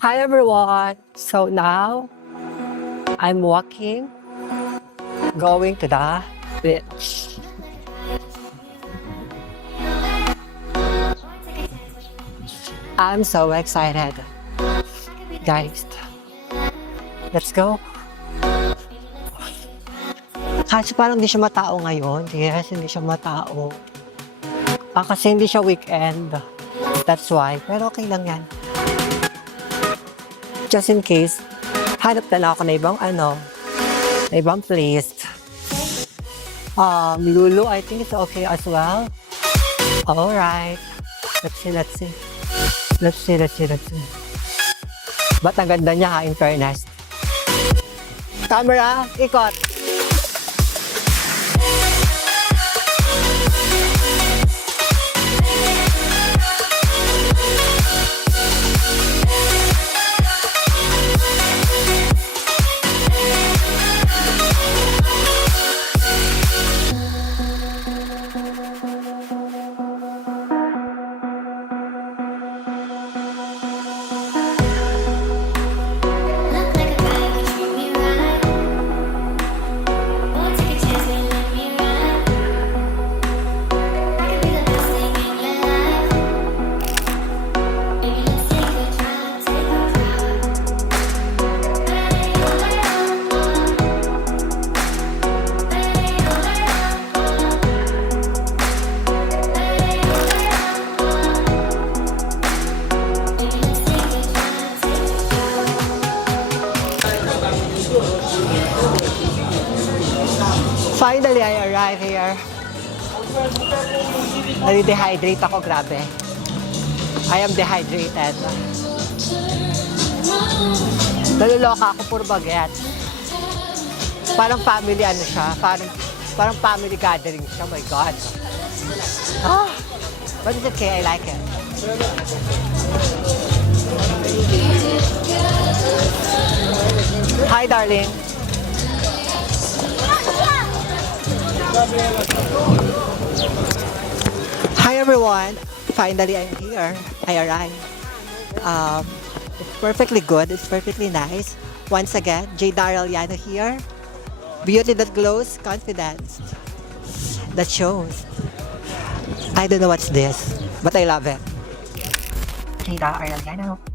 Hi everyone! So now, I'm walking, going to the beach. I'm so excited. Guys, let's go. Kasi parang hindi siya matao ngayon. Yes, hindi siya matao. Kasi hindi siya weekend. That's why. Pero okay lang yan. Just in case, hanap na lang ako na ibang na ibang place. Lulu, I think it's okay as well. Alright. Let's see. Ba't ang ganda niya ha, in fairness. Camera, ikot. Finally, I arrived here. Nadi-dehydrate ako, grabe. I am dehydrated. Naluloka ako, puro baget. Parang family siya, parang family gathering siya, my God. But it's okay, I like it. Hi, darling. Hi everyone! Finally I'm here. I arrived. It's perfectly good. It's perfectly nice. Once again, J. Daryl Llano here. Beauty that glows, confidence that shows. I don't know what's this, but I love it. J. Daryl Llano.